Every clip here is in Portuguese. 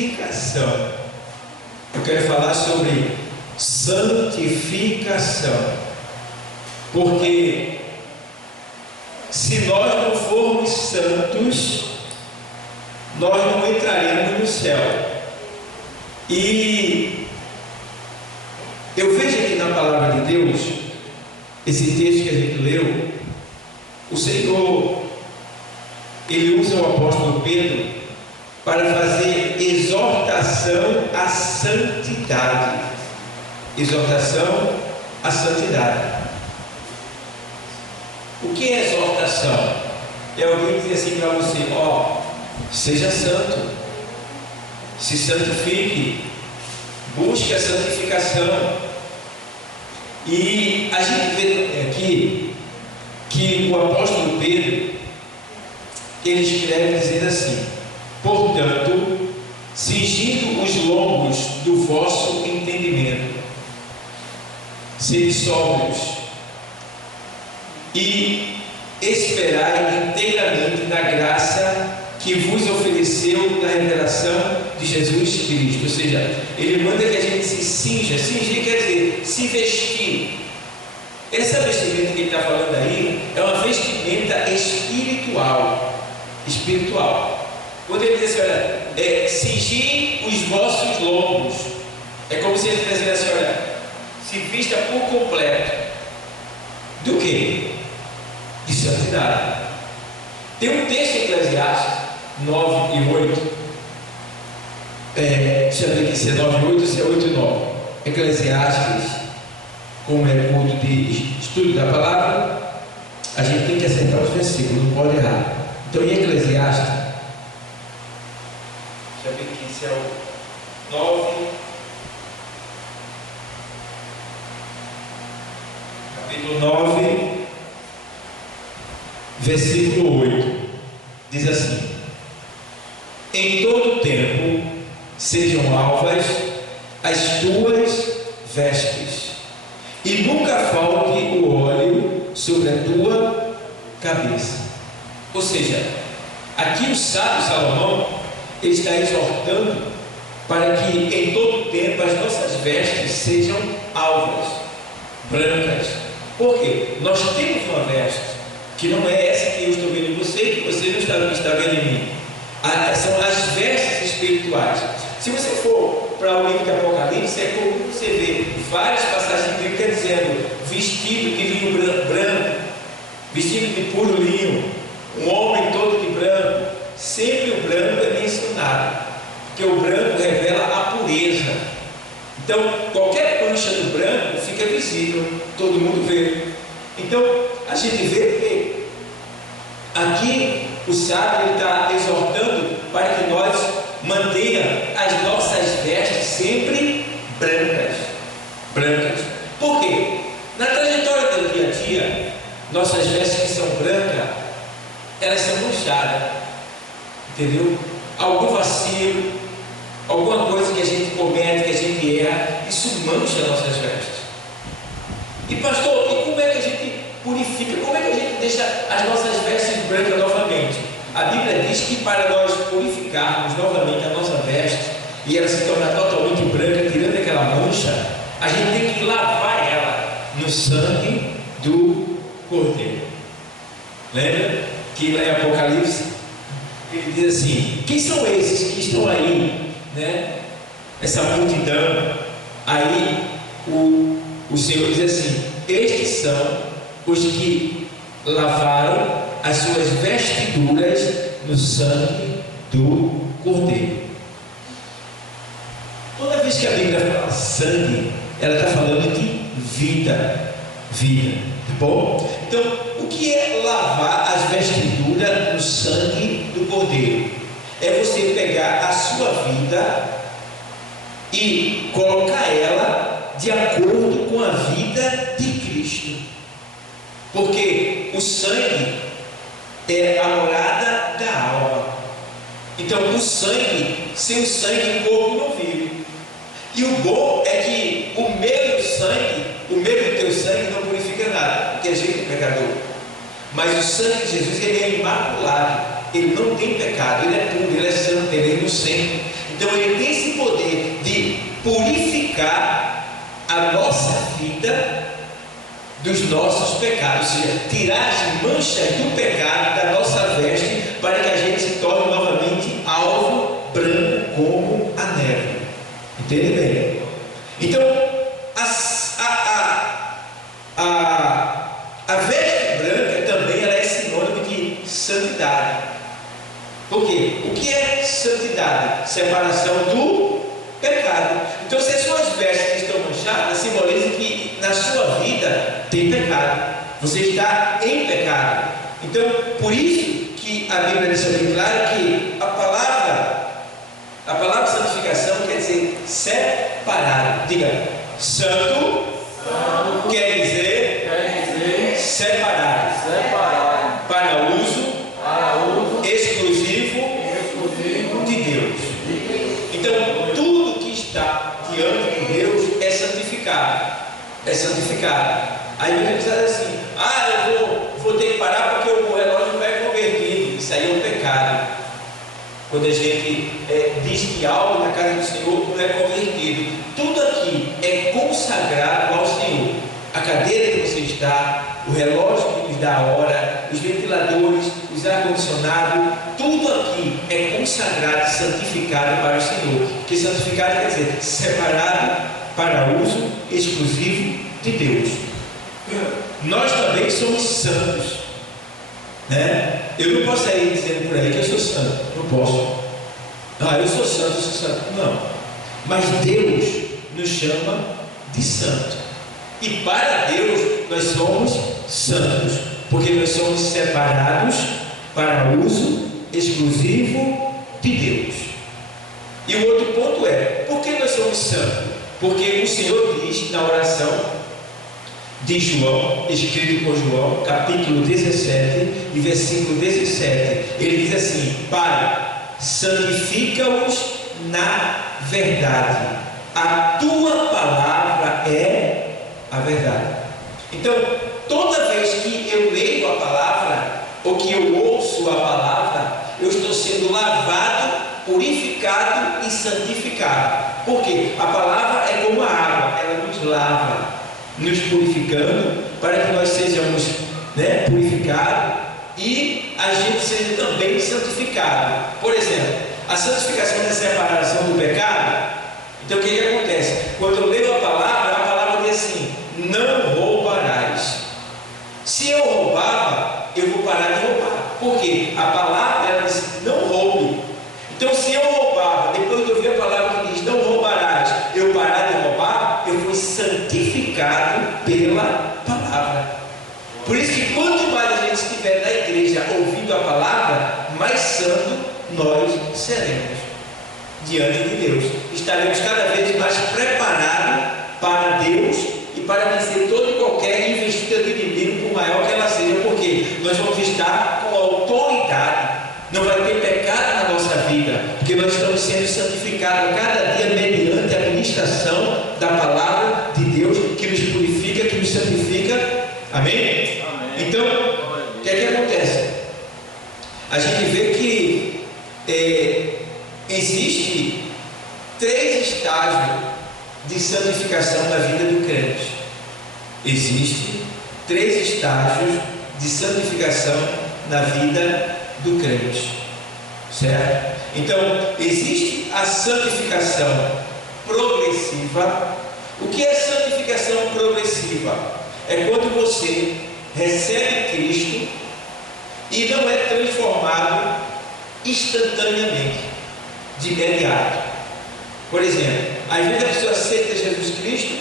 santificação. Eu quero falar sobre santificação, porque se nós não formos santos, nós não entraremos no céu. E eu vejo aqui na palavra de Deus, esse texto que a gente leu, o Senhor, Ele usa o apóstolo Pedro para fazer exortação à santidade. Exortação à santidade. O que é exortação? É alguém dizer assim para você: ó, seja santo, se santifique, busque a santificação. E a gente vê aqui que o apóstolo Pedro, ele escreve dizendo assim: portanto, cingindo os lombos do vosso entendimento, sede sóbrios e esperai inteiramente na graça que vos ofereceu na revelação de Jesus Cristo. Ou seja, ele manda que a gente se cinja. Cingir quer dizer se vestir. Essa vestimenta que ele está falando aí é uma vestimenta espiritual. Quando ele diz assim, olha, cingir os vossos lombos, é como se ele dissesse assim, olha, se vista por completo. Do que? De santidade. Tem um texto em Eclesiastes 9 e 8. Deixa eu ver aqui se é 9 e 8 ou se é 8 e 9. Eclesiastes, como é culto de estudo da palavra, a gente tem que acertar os versículos, não pode errar. Então em Eclesiastes, deixa eu ver aqui se é o 9, capítulo 9, versículo 8, diz assim: em todo tempo sejam alvas as tuas vestes, e nunca falte o óleo sobre a tua cabeça. Ou seja, aqui o sábio Salomão, ele está exortando para que em todo tempo as nossas vestes sejam alvas, brancas. Por quê? Nós temos uma veste que não é essa que eu estou vendo em você, que você não está vendo em mim. São as vestes espirituais. Se você for para o livro de Apocalipse, é comum você ver várias passagens bíblicas dizendo vestido de linho branco, vestido de puro linho, um homem todo de branco. Sempre o branco é mencionado, porque o branco revela a pureza. Então, qualquer mancha do branco fica visível, todo mundo vê. Então, a gente vê que aqui o sábio está exortando para que nós mantenhamos as nossas vestes sempre brancas. Por quê? Na trajetória do dia a dia, nossas vestes que são brancas, elas são manchadas, entendeu? Algum vacilo, alguma coisa que a gente comete, que a gente erra, isso mancha nossas vestes. E pastor, e como é que a gente purifica? Como é que a gente deixa as nossas vestes brancas novamente? A Bíblia diz que para nós purificarmos novamente a nossa veste e ela se tornar totalmente branca, tirando aquela mancha, a gente tem que lavar ela no sangue do Cordeiro. Lembra que lá em Apocalipse ele diz assim: quem são esses que estão aí, né? Essa multidão. Aí o Senhor diz assim: estes são os que lavaram as suas vestiduras no sangue do Cordeiro. Toda vez que a Bíblia fala sangue, ela está falando de vida, tá bom? Então, o que é lavar as vestiduras no sangue do Cordeiro? É você pegar a sua vida e colocar ela de acordo com a vida de Cristo, porque o sangue é a morada da alma. Então, o sangue, sem o sangue, o corpo não vive. E o bom é que o meu sangue, o meu e o teu sangue não purifica nada, porque a gente é pecador. Mas o sangue de Jesus, ele é imaculado, ele não tem pecado, ele é puro, ele é santo, ele é inocente. Então ele tem esse poder de purificar a nossa vida dos nossos pecados, ou seja, tirar as manchas do pecado da nossa veste, para que a gente se torne novamente alvo branco como a neve. Entende bem? Então a veste branca também ela é sinônimo de santidade. Por quê? O que é santidade? Separação do pecado. Então, se as suas vestes estão manchadas, simboliza que na sua vida tem pecado. Você está em pecado. Então, por isso que a Bíblia deixa bem claro que a palavra santificação quer dizer separado. Diga, santo, quer dizer separado. Para uso exclusivo de Deus. Então, tudo que está diante de Deus é santificado. É santificado. Aí você diz assim: eu vou ter que parar porque o relógio não é convertido. Isso aí é um pecado. Quando a gente diz que algo na casa do Senhor não é convertido, tudo aqui é consagrado ao Senhor. A cadeira que você está, o relógio que nos dá a hora, os ventiladores, os ar-condicionado, tudo aqui é consagrado e santificado para o Senhor. Porque santificado quer dizer separado para uso exclusivo de Deus. Nós também somos santos, né? Eu não posso sair dizendo por aí que eu sou santo. Não posso. Eu sou santo, eu sou santo. Não. Mas Deus nos chama de santo. E para Deus nós somos santos, porque nós somos separados para uso exclusivo de Deus. E o outro ponto é: por que nós somos santos? Porque o Senhor diz na oração de João, escrito por João, capítulo 17 e versículo 17, ele diz assim: Pai, santifica-os na verdade, a tua palavra é a verdade. Então, toda vez que eu leio a palavra, ou que eu ouço a palavra, eu estou sendo lavado, purificado e santificado. Porque a palavra é como a água, ela nos lava, nos purificando, para que nós sejamos purificados e a gente seja também santificado. Por exemplo, a santificação é a separação do pecado. Então o que acontece? Quando eu leio a palavra diz assim: não roubarás. Se eu roubava, eu vou parar de roubar. Porque a palavra ela diz: não roube. Então se eu roubava, depois de ouvir a palavra que diz não roubarás, eu parar de roubar, eu fui santificado pela palavra. Por isso que quanto mais a gente estiver na igreja ouvindo a palavra, mais santo nós seremos diante de Deus. Estaremos cada vez mais preparados para Deus e para vencer toda e qualquer investida do inimigo, por maior que ela seja, porque nós vamos estar com autoridade. Não vai ter pecado na nossa vida, porque nós estamos sendo santificados cada dia mediante a ministração da palavra de Deus, que nos purifica, que nos santifica. Amém? Amém. Então, o que é que acontece? A gente vê que existe 3 estágios de santificação na vida do crente. Existem 3 estágios de santificação na vida do crente, certo? Então, existe a santificação progressiva. O que é santificação progressiva? É quando você recebe Cristo e não é transformado instantaneamente, de imediato. Por exemplo, às vezes a pessoa aceita Jesus Cristo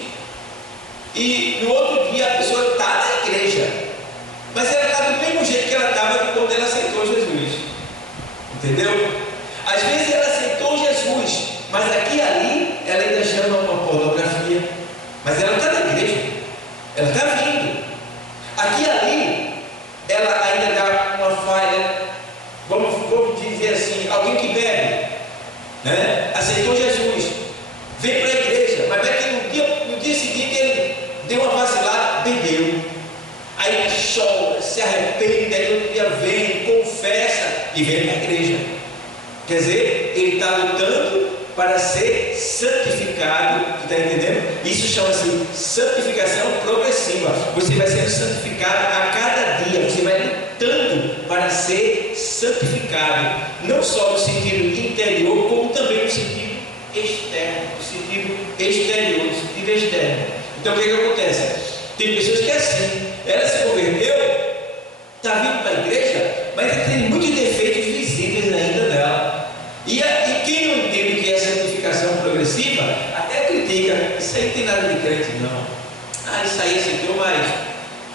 e no outro dia a pessoa está na igreja, mas ela está do mesmo jeito que ela estava quando ela aceitou Jesus. Entendeu? Às vezes ela aceitou Jesus, mas aqui e ali ela ainda chama uma pornografia, mas ela está na igreja, ela está vindo. Aqui e ali ela ainda dá uma falha. Vamos dizer assim, alguém que bebe, aceitou Jesus, vem para a igreja, mas é que no dia seguinte ele deu uma vacilada, bebeu. Aí ele chora, se arrepende, aí outro dia vem, confessa e vem para a igreja. Quer dizer, ele está lutando para ser santificado. Está entendendo? Isso chama-se santificação progressiva. Você vai sendo santificado a cada dia. Você vai lutando para ser santificado, não só no sentido interior, como também no sentido externo, no sentido exterior, no sentido externo. Então o que acontece? Tem pessoas que é assim, ela se converteu, está vindo para a igreja, mas tem muitos defeitos visíveis ainda nela. E quem não entende o que é santificação progressiva, até critica, isso aí não tem nada de crente não. Isso aí aceitou, mas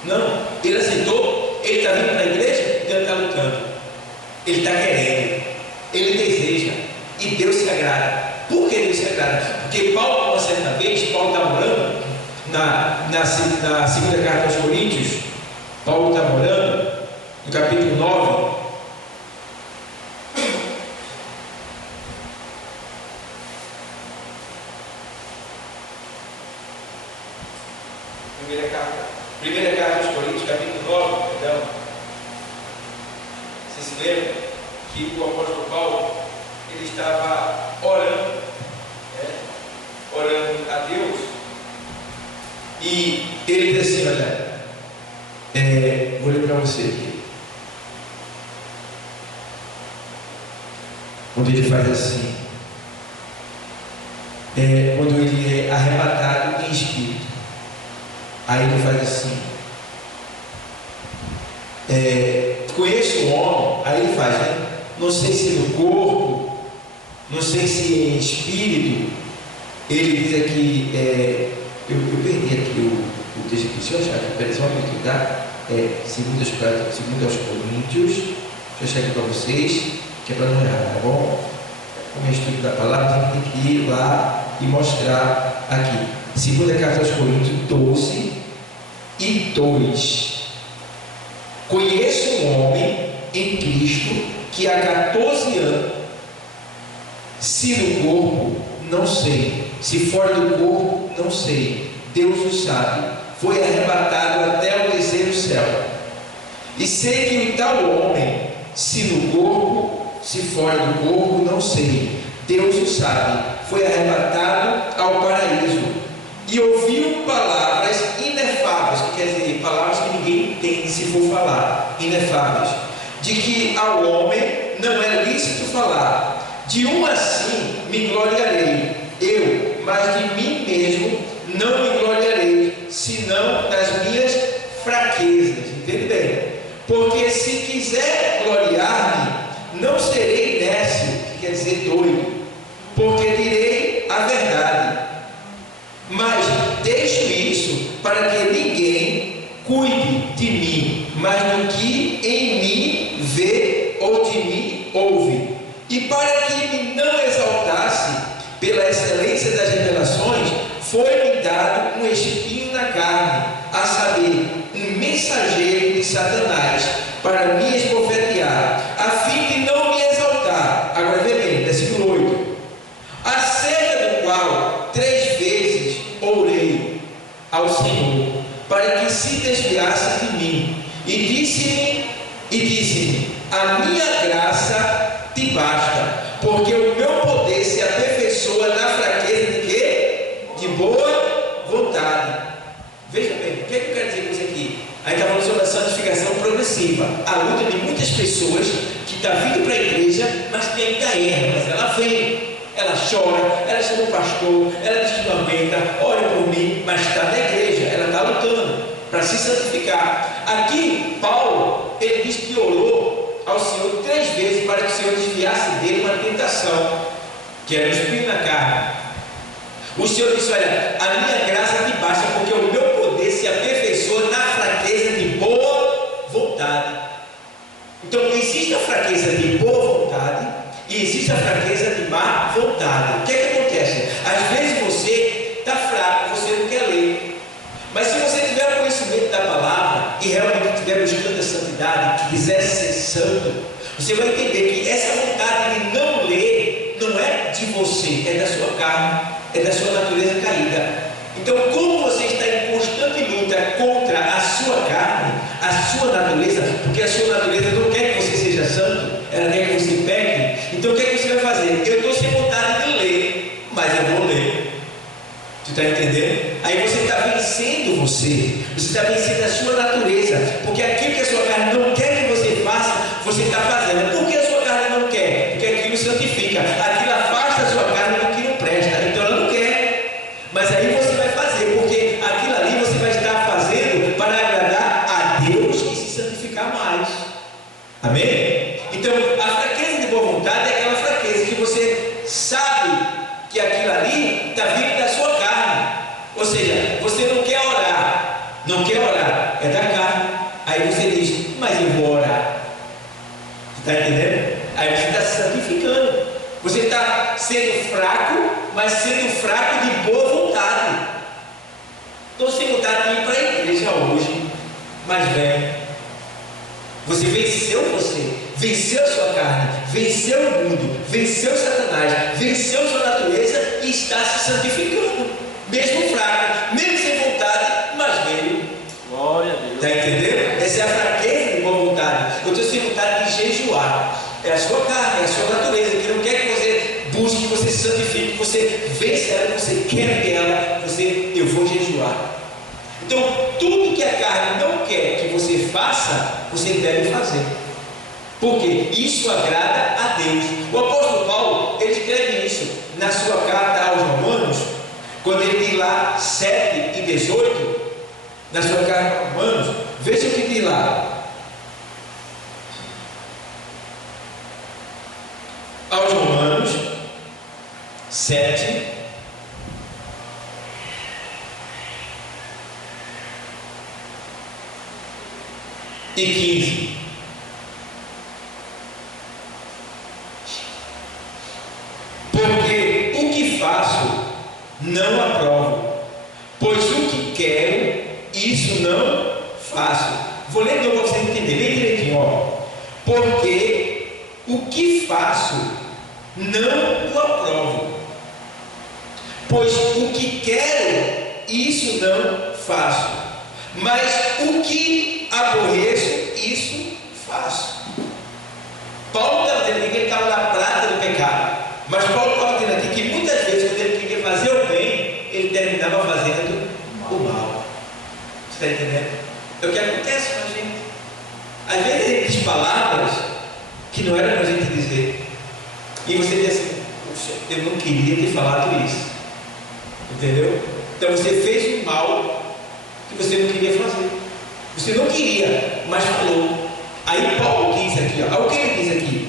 não, ele aceitou, ele está vindo para a igreja, então ele está lutando, ele está querendo, ele deseja, e Deus se agrada. Por que Deus se agrada? Porque Paulo, uma certa vez, Paulo está morando na segunda carta aos Coríntios, Paulo está morando no capítulo 9, primeira carta aos Coríntios, capítulo 9, perdão. Você se lembra que o apóstolo Paulo, ele estava orando, orando a Deus, e ele disse assim, olha, vou ler para você aqui, onde ele faz assim, quando ele é arrebatado em espírito, aí ele faz assim, conheço o homem, aí ele faz, não sei se no corpo, não sei se em espírito, ele diz aqui, eu perdi aqui o texto aqui, se eu achar aqui, peraí, só um minuto, tá? Segundo aos Coríntios, deixa eu achar aqui para vocês, que é para não errar, tá bom? Como é estudo da palavra, tem que ir lá e mostrar aqui. Segunda carta aos Coríntios 12 e 2. Conheço um homem em Cristo que há 14 anos, se no corpo, não sei, se fora do corpo, não sei, Deus o sabe, foi arrebatado até o terceiro céu. E sei que o tal homem, se no corpo, se fora do corpo, não sei, Deus o sabe, foi arrebatado ao paraíso. E ouviu palavras inefáveis, que quer dizer, palavras que ninguém entende se for falar, inefáveis, de que ao homem não é lícito falar. De um assim me gloriarei, eu, mas de mim mesmo não me gloriarei, senão das minhas fraquezas. Entende bem? Porque se quiser gloriar-me, não serei nécio, que quer dizer doido, porque direi a verdade. Mas deixo isso para que ninguém cuide de mim, mais do que em mim vê ou de mim ouve. E para que me não exaltasse pela excelência das revelações, foi-me dado um espinho na carne, a saber, um mensageiro de Satanás, para me esbofetear, a fim de não me exaltar. Agora vê bem, versículo 8. Acerca do qual 3 vezes orei ao Senhor, para que se desviasse de mim, e disse-me, a minha graça te basta, porque o meu poder se aperfeiçoa na fraqueza de quê? De boa vontade. Veja bem, o que é que eu quero dizer com isso aqui? A gente está falando sobre a santificação progressiva, a luta de muitas pessoas que estão vindo para a igreja, mas que ainda erra, mas ela vem, ela chora, ela chama o pastor, ela diz que não aguenta, ore por mim, mas está na igreja, ela está lutando para se santificar. Aqui, Paulo, ele diz que orou ao Senhor 3 vezes para que o Senhor desviasse dele uma tentação, que era o espinho na carne. O Senhor disse, olha, a minha graça te basta, porque o meu poder se aperfeiçoa na fraqueza de boa vontade. Então existe a fraqueza de boa vontade e existe a fraqueza de má vontade. O que é que acontece? Às vezes você está fraco, você não quer ler, mas se você tiver o conhecimento da palavra e realmente estiver buscando a santidade, que quiser ser santo, você vai entender que essa vontade de não ler não é de você, é da sua carne, é da sua natureza caída. Então, como você está em constante luta contra a sua carne, a sua natureza, porque a sua natureza não quer que você seja santo, ela quer que você peque, então o que é que você vai fazer? Eu estou sem vontade de ler. Você está entendendo? Aí você está vencendo você está vencendo a sua natureza, porque aquilo que a sua carne não quer que você faça, você está fazendo. Por que a sua carne não quer? Porque aquilo santifica, aquilo afasta a sua carne do que não presta, então ela não quer. Mas aí você vai fazer, porque aquilo ali você vai estar fazendo para agradar a Deus e se santificar mais. Amém? Então a fraqueza de boa vontade é aquela fraqueza que você sabe que aquilo ali está vindo da sua carne, ou seja, você não quer orar, é da carne. Aí você diz, mas eu vou orar. Você está entendendo? Aí você está se santificando, você está sendo fraco, mas sendo fraco de boa vontade. Estou sem vontade de ir para a igreja hoje, mas vem. Você venceu a sua carne, venceu o mundo, venceu Satanás, venceu sua natureza e está se santificando, mesmo fraco, mesmo sem vontade, mas veio. Glória a Deus. Está entendendo? Essa é a fraqueza de boa vontade. Eu estou sem vontade de jejuar. É a sua carne, é a sua natureza, que não quer que você busque, que você se santifique, que você vença ela, que você quer ela, eu vou jejuar. Então, tudo que a carne não quer que você faça, você deve fazer. Porque isso agrada a Deus. O apóstolo Paulo, ele escreve isso na sua carta aos Romanos, quando ele diz lá 7 e 18, na sua carta aos Romanos, veja o que diz lá. Aos Romanos 7 e 15. Porque o que faço não aprovo, pois o que quero, isso não faço. Vou ler de novo para você entender bem direitinho, ó. Porque o que faço não o aprovo, pois o que quero, isso não faço, mas o que aborreço, isso faço. Paulo está dizendo que ele estava na prata do pecado, mas Paulo estava dizendo aqui que muitas vezes, quando ele queria fazer o bem, ele terminava fazendo o mal. Você está entendendo? É o que acontece com a gente. Às vezes ele diz palavras que não era para a gente dizer, e você diz assim: puxa, eu não queria ter falado isso. Entendeu? Então você fez um mal que você não queria fazer. Você não queria, mas falou. Aí Paulo diz aqui, ó, olha o que ele diz aqui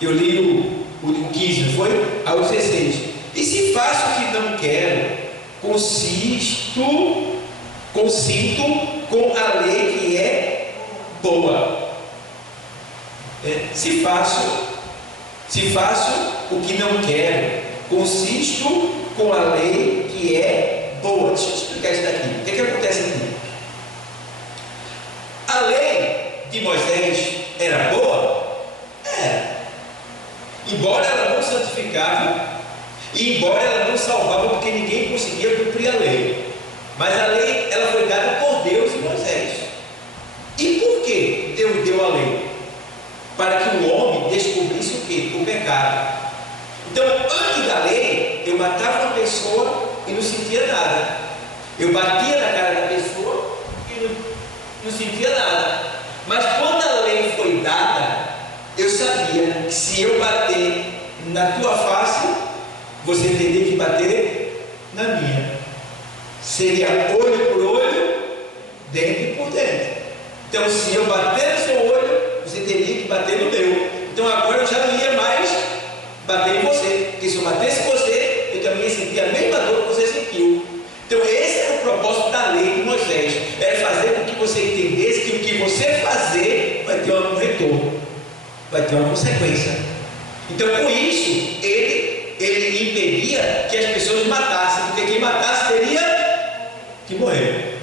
eu li o 15, não foi? Aí o 16: e se faço o que não quero, consinto com a lei que é boa. Se faço o que não quero, consisto com a lei que é boa. Deixa eu explicar isso daqui. O que acontece aqui? A lei de Moisés era boa? Era. Embora ela não santificava e embora ela não salvava, porque ninguém conseguia cumprir a lei, mas a lei, ela foi dada por Deus e Moisés. E por que Deus deu a lei? Para que o homem descobrisse o quê? O pecado. Então, antes da lei, eu matava uma pessoa e não sentia nada. Eu batia na cara da pessoa e não sentia nada. Mas quando a lei foi dada, eu sabia que se eu bater na tua face, você teria que bater na minha. Seria olho por olho, dente por dente. Então, se eu bater no seu olho, você teria que bater no meu. Então agora eu já não ia mais bater em você, porque se eu batesse em você, eu também ia sentir a mesma dor que você sentiu. Então esse era o propósito da lei de Moisés, era fazer com que você entendesse que o que você fazer vai ter um retorno, vai ter uma consequência. Então com isso, ele impedia que as pessoas matassem, porque quem matasse teria que morrer.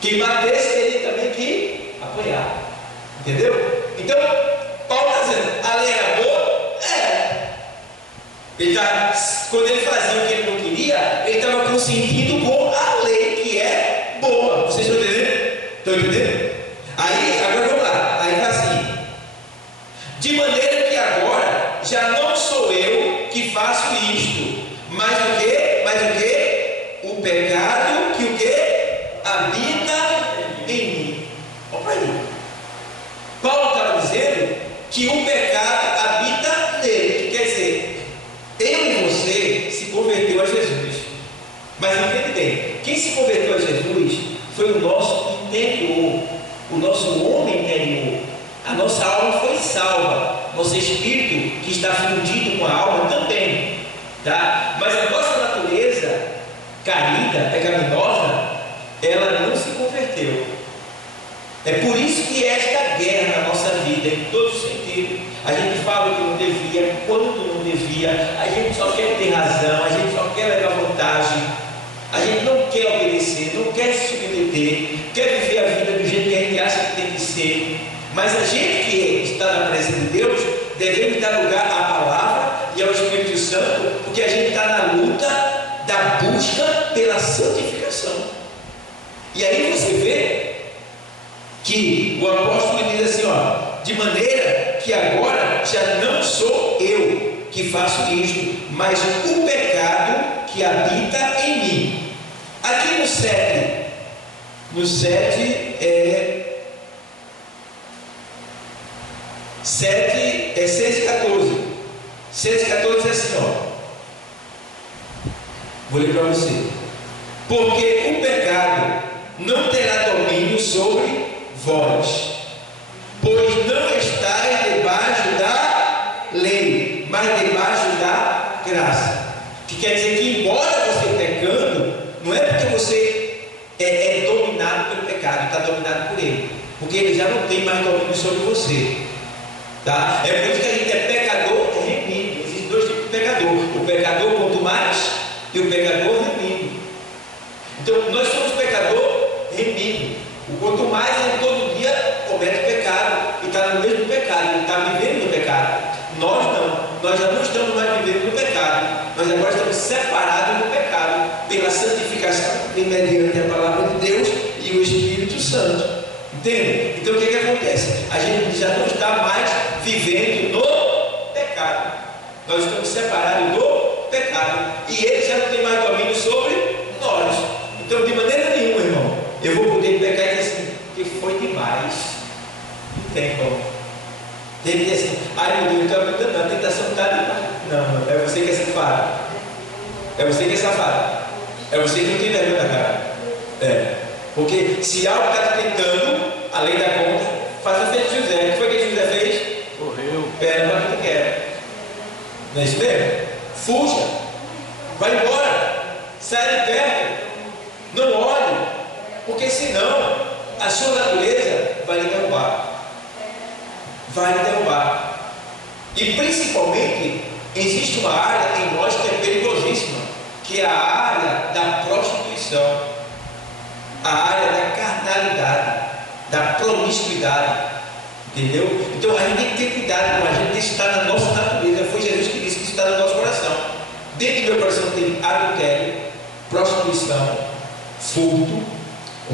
Quem batesse teria também que apanhar. Entendeu? Então, Paulo está dizendo, a lei era boa? Quando ele fazia o que ele não queria, ele estava consentindo com a lei que é boa. Vocês estão entendendo? Estão entendendo? Aí, agora vamos lá. Aí está assim: de maneira que agora já não sou eu que faço isto, mas o que? O pecado que o que? Habita em mim. Olha aí. Paulo estava dizendo que o pecado habita nele, que quer dizer, eu e você se converteu a Jesus. Mas entende bem, quem se converteu a Jesus foi o nosso interior, o nosso homem interior. A nossa alma foi salva, nosso espírito que está fundido com a alma também, tá? Mas a nossa natureza caída, pecaminosa, ela não se converteu. É por isso que esta guerra na nossa vida, em todos os sentidos, a gente fala que não devia, quando não devia, a gente só quer ter razão, a gente só quer levar vantagem, a gente não quer obedecer, não quer se submeter, quer viver a vida do jeito que a gente acha que tem que ser. Mas a gente que está na presença de Deus, devemos dar lugar à palavra e ao Espírito Santo, porque a gente está na luta da busca pela santificação. E aí você vê que o apóstolo diz assim, ó, de maneira que agora já não sou eu que faço isto, mas o pecado que habita em mim. Aqui no 7 6 e 14. 6 e 14 é assim, ó. Vou ler para você. Porque o pecado não terá domínio sobre vós, pois não estáis debaixo da lei, mas debaixo da graça. Que quer dizer que, embora você pecando, não é porque você é dominado pelo pecado, está dominado por ele, porque ele já não tem mais domínio sobre você, tá? É por isso que a gente é pecador remido. Existem dois tipos de pecador: o pecador quanto mais e o pecador remido. Então nós somos pecador remido. O quanto mais ele todo dia comete pecado e está no mesmo pecado, ele está vivendo no pecado. Nós não, nós já não estamos mais vivendo no pecado, nós agora estamos separados do pecado pela santificação mediante a palavra de Deus e o Espírito Santo. Entende? Então o que acontece? A gente já não está mais vivendo no pecado, nós estamos separados do pecado e ele já não tem mais domínio sobre nós. Então, de maneira nenhuma, irmão, eu vou poder pecar e dizer assim, porque foi demais. Não tem como. Tem que dizer assim, ai meu Deus, não estou aguentando, a tentação está demais. Não, é você que é safado. É você que é safado. É você que não tem vergonha na cara. É. Porque se algo está te tentando, além da conta, faça feito José. O que foi que José fez? Correu. Pera para quem quer. Não é isso mesmo? Fuja. Vai embora. Sai de perto. Não olhe. Porque senão a sua natureza vai lhe derrubar. Vai lhe derrubar. E principalmente existe uma área em nós que é perigosíssima, que é a área da prostituição, a área da carnalidade, da promiscuidade. Entendeu? Então a gente tem que ter cuidado com a gente, isso está na nossa natureza. Foi Jesus que disse que isso está no nosso coração. Dentro do meu coração tem adultério, prostituição, furto,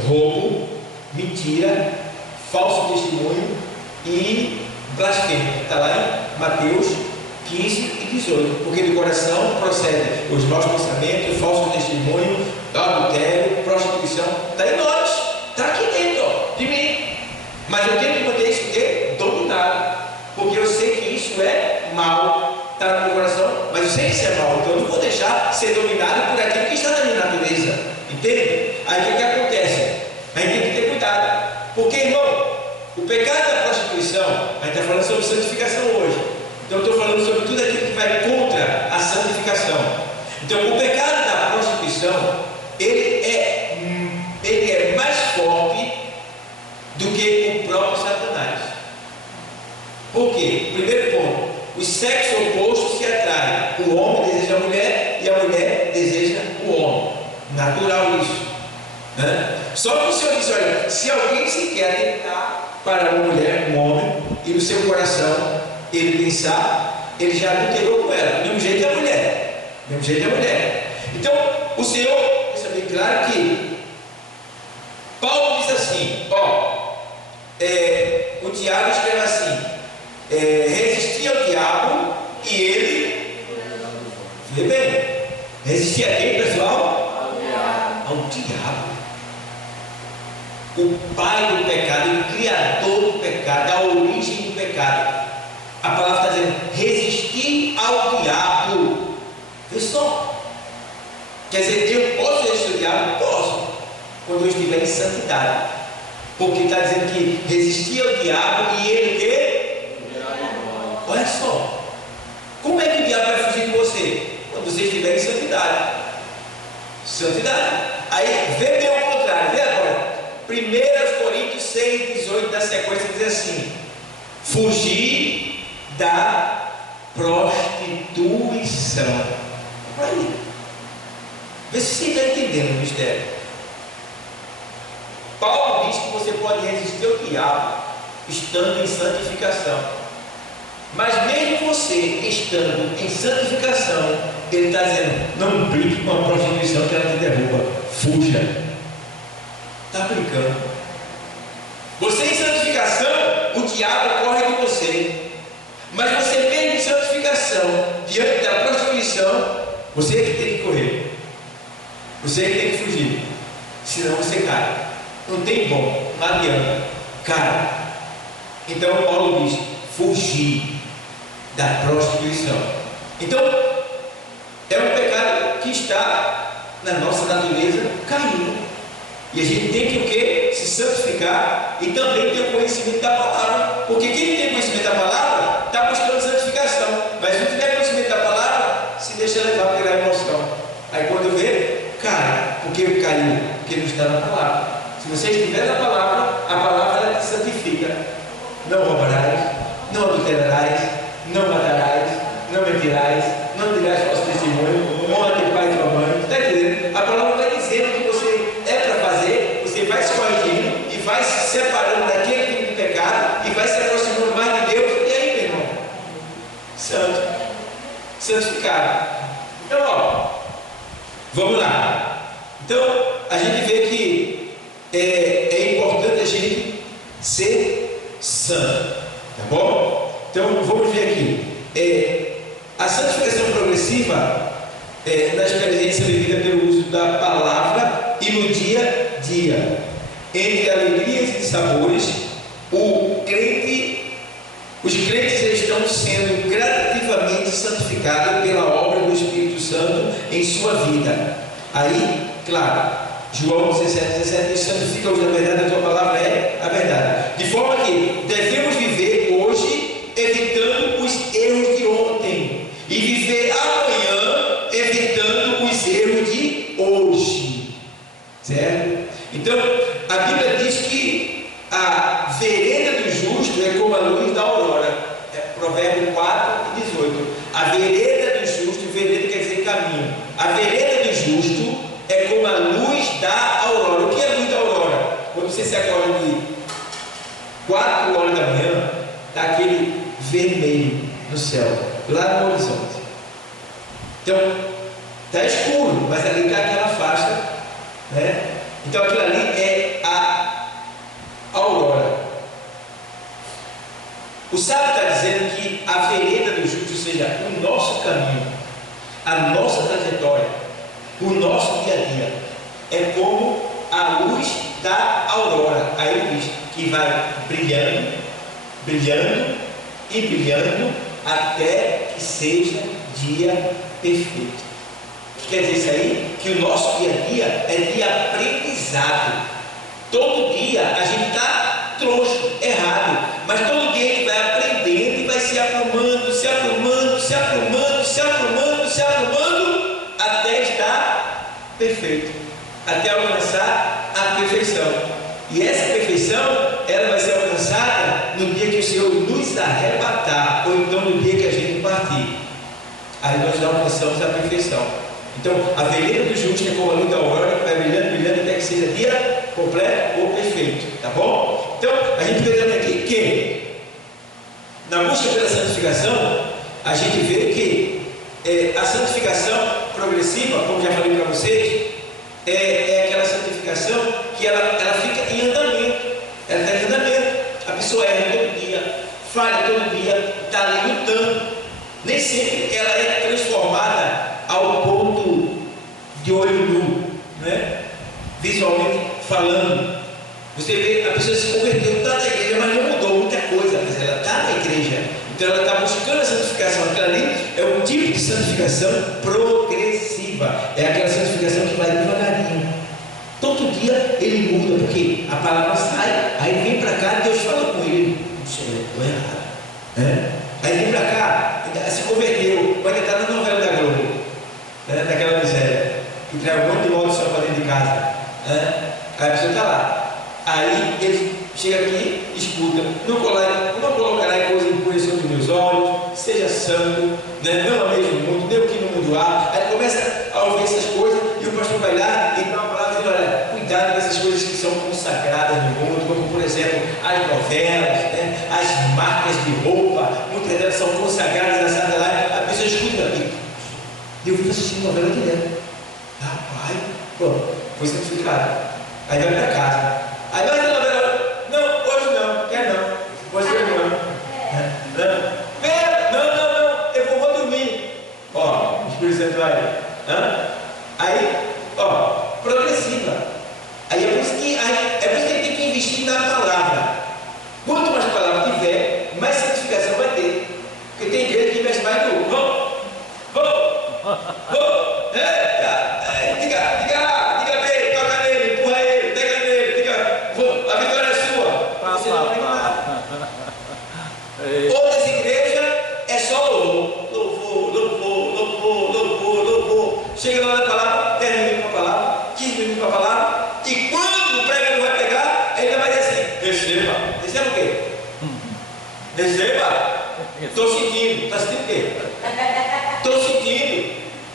roubo, mentira, falso testemunho e blasfêmia. Está lá em Mateus 15 e 18. Porque do coração procedem os maus pensamentos, o falso testemunho, o adultério, prostituição. Está em nós, está aqui dentro, ó, de mim. Mas eu tenho que manter isso dominado, porque eu sei que isso é mal, está no meu coração, mas eu sei que isso é mal, então eu não vou deixar ser dominado por aquilo que está na minha natureza. Entende? Aí o que acontece? A gente tem que ter cuidado, porque, irmão, o pecado da prostituição, a gente está falando sobre santificação hoje, então eu estou falando sobre tudo aquilo que vai contra a santificação. Então o pecado da prostituição, ele é mais forte do que o próprio Satanás. Por quê? Primeiro ponto, o sexo oposto se atrai. O homem deseja a mulher e a mulher deseja o homem. Natural isso, né? Só que o Senhor diz, olha, se alguém se quer tentar para uma mulher, um homem, e no seu coração ele pensar, ele já adulterou com ela. Do mesmo jeito é a mulher. Do mesmo jeito é a mulher. Então, o Senhor deixa bem claro que Paulo diz assim, ó, o diabo escreve assim, resistir ao diabo e ele Vê bem, resistir a quem, pessoal? Ao diabo. O pai do pecado, o criador do pecado, a origem do pecado. A palavra está dizendo, resistir ao diabo. Vê só. Quer dizer, eu posso resistir ao diabo? Posso, quando eu estiver em santidade. Porque está dizendo que resistir ao diabo e ele o quê? Olha só. Como é que o diabo vai fugir de você? Quando você estiver em santidade. Santidade. Aí, vê bem o contrário. Vê agora. 1 Coríntios 6, 18, da sequência, diz assim: fugir da prostituição. Olha aí. Vê se você está entendendo o mistério. Paulo diz que você pode resistir ao diabo estando em santificação. Mas mesmo você estando em santificação, ele está dizendo, não brinque com a prostituição que ela te derruba. Fuja. Está brincando. Você em santificação, o diabo corre de você. Mas você mesmo em santificação, diante da prostituição, você é que tem que correr. Você é que tem que fugir. Senão você cai. Não tem bom, não adianta. Cai. Então Paulo diz, fugir da prostituição. Então, é um pecado que está na nossa natureza caindo. E a gente tem que o quê? Se santificar e também ter o conhecimento da palavra. Porque quem tem conhecimento da palavra está buscando santificação. Mas se não tiver conhecimento da palavra, se deixa levar pela emoção. Aí quando vê, cai. Por que caiu? Porque não está na palavra. Se você estiver na palavra, a palavra ela te santifica. Não roubarás, não adulterarás, não matarás, não mentirás, não dirás falso testemunho, honra teu pai e tua mãe. Está entendendo? A palavra vai dizendo o que você é para fazer, você vai se corrigindo e vai se separando daquele tipo de pecado e vai se aproximando mais de Deus. E aí, meu irmão? Santo, santificado. Então, ó, vamos lá. Então, a gente vê que é importante a gente ser santo, tá bom? Então, vamos ver aqui. A santificação progressiva na experiência vivida pelo uso da palavra e no dia a dia, entre alegrias e sabores, os crentes estão sendo gradativamente santificados pela obra do Espírito Santo em sua vida. Aí, claro, João 17 diz, santifica-os na verdade, a tua palavra é a verdade. De forma que devemos viver hoje evitando os erros de ontem e viver amanhã evitando os erros de hoje. Certo? Então, a Bíblia diz que a vereda do justo é como a luz da aurora. Provérbio 4 e 18. A vereda do justo, vereda quer dizer caminho. A vereda do justo é como a luz da aurora. O que é a luz da aurora? Quando você se acorda de 4 horas da manhã, está aquele vermelho no céu, lá no horizonte. Então, está escuro, mas ali está aquela faixa, né? Então aquilo ali é a aurora. O sábio está dizendo que a vereda do justo, ou seja, o nosso caminho, a nossa trajetória, o nosso dia a dia, é como a luz da aurora. Aí ele diz que vai brilhando, brilhando e brilhando até que seja dia perfeito. O que quer dizer isso aí? Que o nosso dia a dia é de aprendizado. Todo dia a gente está troncho, errado, mas todo dia a gente vai aprendendo e vai se aprumando, se aprumando, se aprumando, se aprumando, se aprumando até estar perfeito, até alcançar a perfeição. E essa perfeição, ela vai ser alcançada no dia que o Senhor nos arrebatar, ou então no dia que a gente partir. Aí nós alcançamos a perfeição. Então, a vereda do justo é como a luz da aurora, que vai brilhando, brilhando até que seja dia completo ou perfeito. Tá bom? Então, a gente vê aqui que, na busca pela santificação, a gente vê que a santificação progressiva, como já falei para vocês, é aquela santificação que ela fica em andamento. Ela está em andamento. A pessoa erra todo dia, falha todo dia, está ali lutando. Nem sempre ela é transformada ao olho nu, né? Visualmente falando. Você vê, a pessoa se converteu, está na igreja, mas não mudou muita coisa, mas ela está na igreja. Então ela está buscando a santificação. Aquela ali é um tipo de santificação progressiva. É aquela santificação que vai devagarinho. Todo dia ele muda, porque a palavra sai, aí vem para cá e Deus fala com ele. Não sei, estou errado. Né? Aí vem para cá, se converteu, vai estar na novela da Globo, né? Daquela miséria, que traz um monte de modo só para dentro de casa. Né? Aí a pessoa está lá. Aí ele chega aqui, escuta, não colocará coisa impura sobre meus olhos, seja santo, né? Não ameis o mundo, nem o que no mundo há. Aí começa a ouvir essas coisas e o pastor vai lá e dá uma palavra e diz: olha, cuidado com essas coisas que são consagradas no mundo, como por exemplo as novelas, né? As marcas de roupa, muitas delas são consagradas na sala lá. A pessoa escuta aqui. E eu vivo assistindo novela direto. Rapaz, pô, foi santificado. Aí vai para casa. Aí vai ter novela. Não, hoje não, quer não. Hoje não. Não, eu vou dormir. Ó, o Espírito Santo vai. Aí, ó, progressiva. Aí é por isso que ele tem que investir na palavra. Quanto mais palavra tiver, mais santificação vai ter. Porque tem igreja que investe mais no diga bem, toca nele, empurra ele, pega nele, diga, a vitória é sua. Você não tem nada. Outras igrejas é só louvor. Chega lá na palavra, 10 minutos com a palavra, 15 minutos com a palavra, e quando o pregador vai pegar, ele vai dizer assim: receba o quê? Receba. Estou sentindo. Está sentindo o quê? Estou sentindo.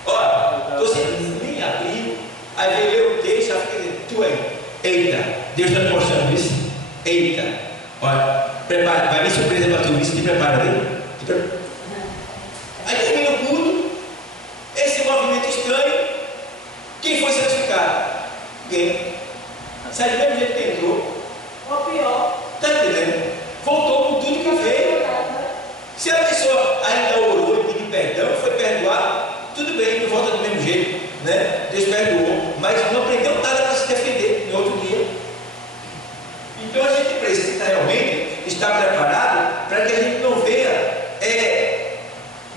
Olha, estou sentindo. Nem abriu. Aí vem ler o texto, já fica dizendo: tu aí. Eita, Deus está me mostrando isso. Eita. Olha, prepara. Vai vir surpresa para tu. Isso te prepara, viu? Aí termina o culto. Esse movimento estranho. Quem foi santificado? Ninguém. Sai do mesmo jeito que entrou. Ou pior. Está entendendo? Voltou com tudo que veio. Se a pessoa ainda orou e pediu perdão, foi perdoado, tudo bem, não volta do mesmo jeito, né? Deus perdoou, mas não aprendeu nada para se defender no outro dia. Então a gente precisa realmente estar preparado para que a gente não venha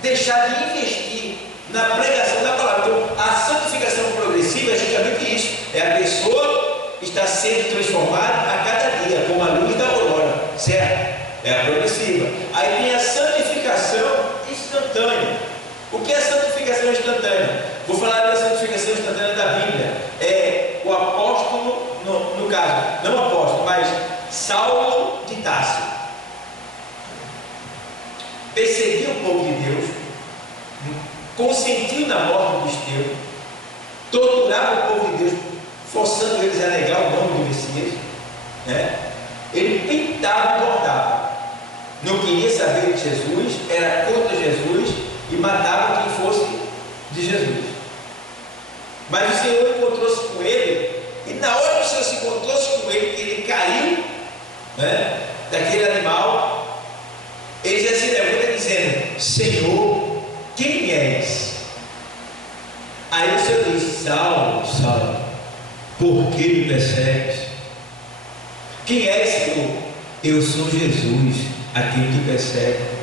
deixar de investir na pregação da palavra. Então a santificação progressiva é justamente isso, é a pessoa estar sendo transformada a cada dia, como a luz da aurora, certo? É a progressiva. Aí tem a santificação instantânea. O que é a santificação instantânea? Vou falar da santificação instantânea da Bíblia. É o apóstolo, no caso, não apóstolo, mas Saulo de Tarso. Perseguiu o povo de Deus, consentiu na morte dos teus, torturava o povo de Deus, forçando eles a negar o nome do Messias, né? Ele pintava e bordava. Não queria saber de Jesus, era contra Jesus e matava quem fosse de Jesus. Mas o Senhor encontrou-se com ele, e na hora que o Senhor se encontrou-se com ele, ele caiu, né, daquele animal, ele já se levanta dizendo: Senhor, quem és? Aí o Senhor diz: Saulo, Saulo, por que me persegues? Quem és, Senhor? Eu sou Jesus, a quem tu persegue.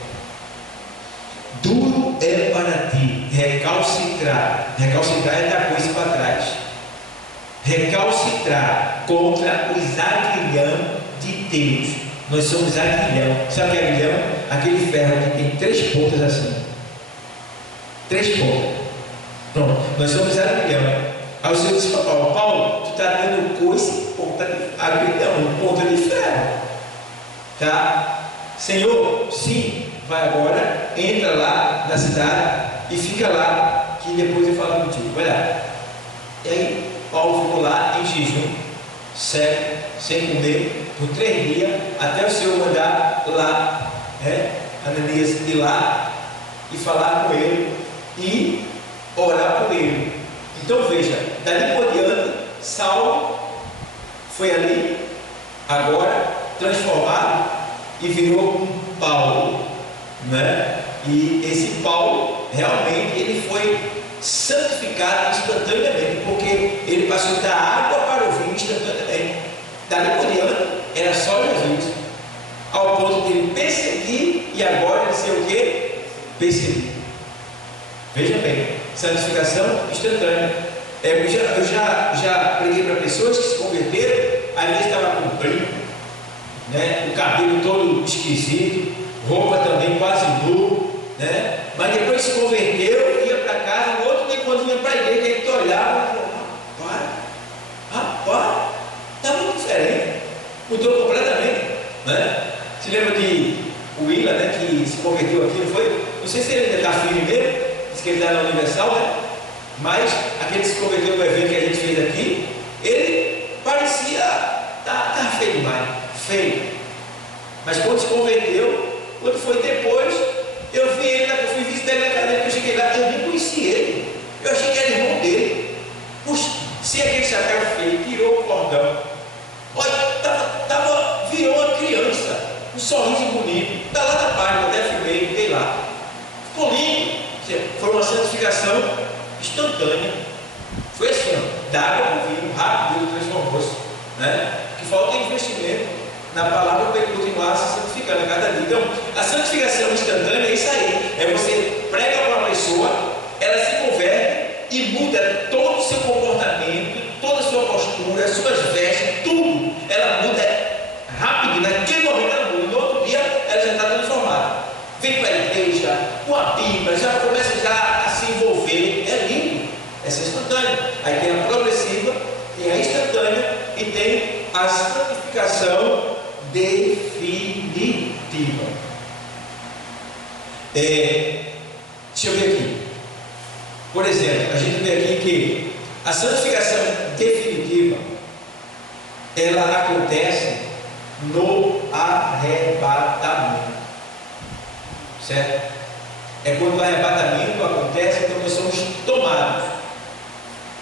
Duro é para ti recalcitrar é dar coisa para trás, recalcitrar contra os aguilhão de Deus. Nós somos aguilhão. Sabe o que é aguilhão? Aquele ferro que tem 3 pontas assim, 3 pontas. Pronto, nós somos aguilhão. Aí o Senhor disse para Paulo: Paulo, tu está dando coisa, ponta de aguilhão, ponta de ferro, tá? Senhor, sim, vai agora, entra lá na cidade e fica lá, que depois eu falo contigo. Vai lá. E aí Paulo ficou lá em jejum, cego, sem comer, por 3 dias, até o Senhor mandar lá, Ananias ir lá e falar com ele e orar por ele. Então veja, dali por diante, Saulo foi ali, agora transformado, e virou um Paulo, né? E esse Paulo realmente ele foi santificado instantaneamente, porque ele passou da água para o vinho instantaneamente. Dali por diante, era só Jesus. Ao ponto de ele perseguir e agora ele ser o quê? Perseguir. Veja bem, santificação instantânea. Eu já preguei para pessoas que se converteram, às vezes estava com brinco, né? O cabelo todo esquisito, roupa também quase nu, né? Mas depois se converteu, ia para casa, no outro dia quando vinha para a igreja, ele olhava e falava: rapaz, está muito diferente, mudou completamente, né? Se lembra de Willa, né, que se converteu aqui, não foi? Não sei se ele ainda está firme mesmo, disse que ele está na Universal, né? Mas aquele que se converteu no evento que a gente fez aqui, ele parecia tá feio demais, feio. Mas quando se converteu, quando foi depois, eu vi ele, eu fui visitar ele na cadeira, eu cheguei lá, eu nem conheci ele, eu achei que era irmão dele. Puxa, se aquele chapéu feio, tirou o cordão, olha, virou uma criança, um sorriso bonito, está lá na página, até filmei, fiquei lá, ficou lindo. Foi uma santificação instantânea. Foi assim, ó, da água para o vinho, rápido, Deus transformou-se, né? Que falta investimento na palavra para ele continuar se santificando a cada dia. Então, a santificação instantânea é isso aí. É você prega para uma pessoa, ela se converte e muda todo o seu comportamento, toda a sua postura, as suas vestes, tudo. Ela muda rápido, naquele momento ela muda. No outro dia ela já está transformada. Vem para a igreja, com a Bíblia, já começa já a se envolver. É lindo. Essa é instantânea. Aí tem a progressiva, tem a instantânea e tem a santificação definitiva. Deixa eu ver aqui. Por exemplo, a gente vê aqui que a santificação definitiva ela acontece no arrebatamento. Certo? É quando o arrebatamento acontece, então nós somos tomados.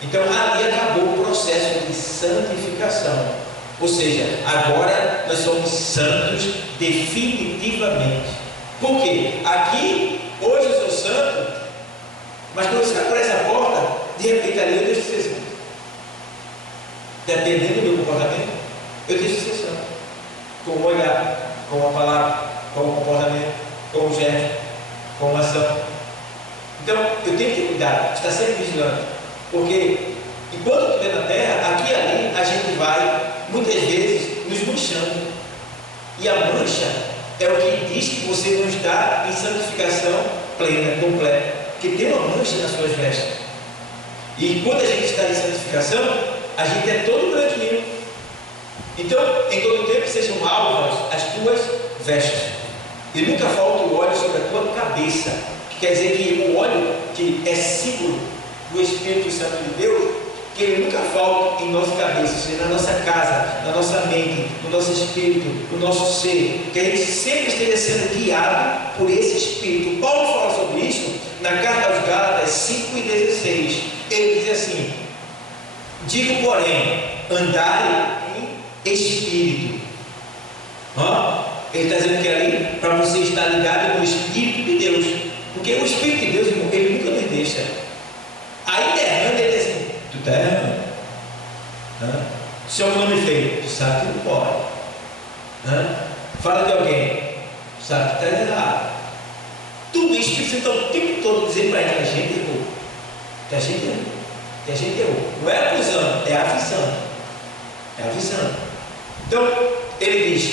Então ali acabou o processo de santificação. Ou seja, agora nós somos santos definitivamente. Por quê? Aqui, hoje eu sou santo, mas quando você vai por essa porta, de repente ali eu deixo de ser santo. Dependendo do meu comportamento, eu deixo de ser santo. Com o olhar, com a palavra, com o comportamento, com o gesto, com a ação. Então, eu tenho que cuidar, estar sempre vigilante. Porque, enquanto eu estiver na terra, aqui e ali, a gente vai, muitas vezes, nos manchando. E a mancha é o que diz que você não está em santificação plena, completa. Porque tem uma mancha nas suas vestes. E quando a gente está em santificação, a gente é todo branquinho. Então, em todo tempo sejam alvas as tuas vestes. E nunca falta o óleo sobre a tua cabeça. Que quer dizer que o óleo, que é símbolo do Espírito Santo de Deus, que ele nunca falta em nossa cabeça, seja na nossa casa, na nossa mente, no nosso espírito, no nosso ser, que a gente sempre esteja sendo guiado por esse Espírito. Paulo fala sobre isso na carta aos Gálatas 5:16. Ele diz assim: digo, porém, andai em Espírito. Ele está dizendo que ali, para você estar ligado no Espírito de Deus, porque o Espírito de Deus, ele nunca nos deixa. Aí errando, ele diz assim: tu está errando. Se é um nome feio, tu sabe que não pode. Fala de alguém, tu sabe que está errado. Tudo isso que você está o tempo todo dizendo para ele que a gente errou. Que a gente errou. Que a gente errou. Não é acusando, é avisando. É avisando. Então, ele diz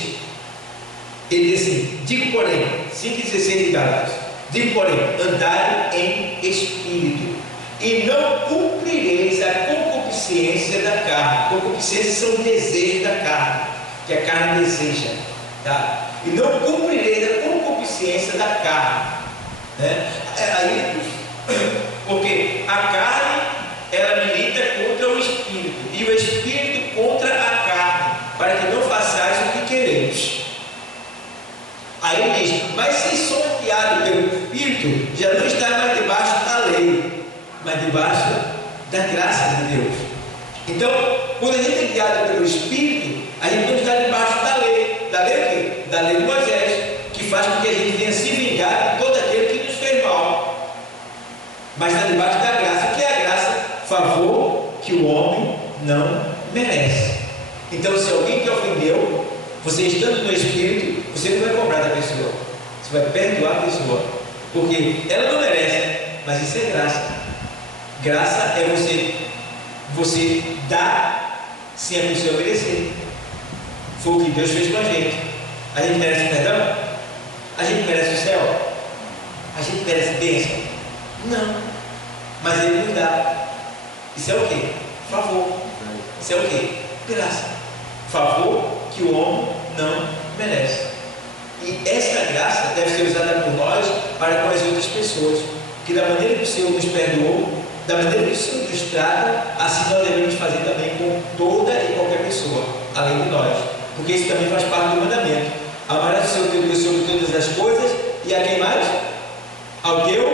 assim: digo, porém, 5:16 de Gálatas, digo, porém, andai em Espírito, e não cumprireis a concupiscência da carne. Concupiscência são os desejos da carne, que a carne deseja, tá? E não cumprireis a concupiscência da carne, né? Aí ele diz, porque a carne, ela milita contra o Espírito, e o Espírito contra a carne, para que não façais o que quereis. Aí ele diz: mas se sou guiado pelo Espírito, já não está mais debaixo da lei, mas debaixo da graça de Deus. Então, quando a gente é guiado pelo Espírito, a gente não está debaixo da lei. Da lei o quê? Da lei de Moisés, que faz com que a gente venha se vingar de todo aquele que nos fez mal. Mas está debaixo da graça, que é a graça, favor que o homem não merece. Então, se alguém te ofendeu, você estando no Espírito, você não vai cobrar da pessoa, você vai perdoar a pessoa, porque ela não merece, mas isso é graça. Graça é você dar sem a pessoa merecer. Foi o que Deus fez com a gente. A gente merece perdão? A gente merece o céu? A gente merece bênção? Não. Mas Ele nos dá. Isso é o quê? Favor. Isso é o quê? Graça. Favor que o homem não merece. E esta graça deve ser usada por nós para com as outras pessoas. Que da maneira que o Senhor nos perdoou, da maneira que o Senhor nos trata, assim nós devemos fazer também com toda e qualquer pessoa, além de nós. Porque isso também faz parte do mandamento. Amarás o Senhor teu Deus sobre todas as coisas, e a quem mais? Ao teu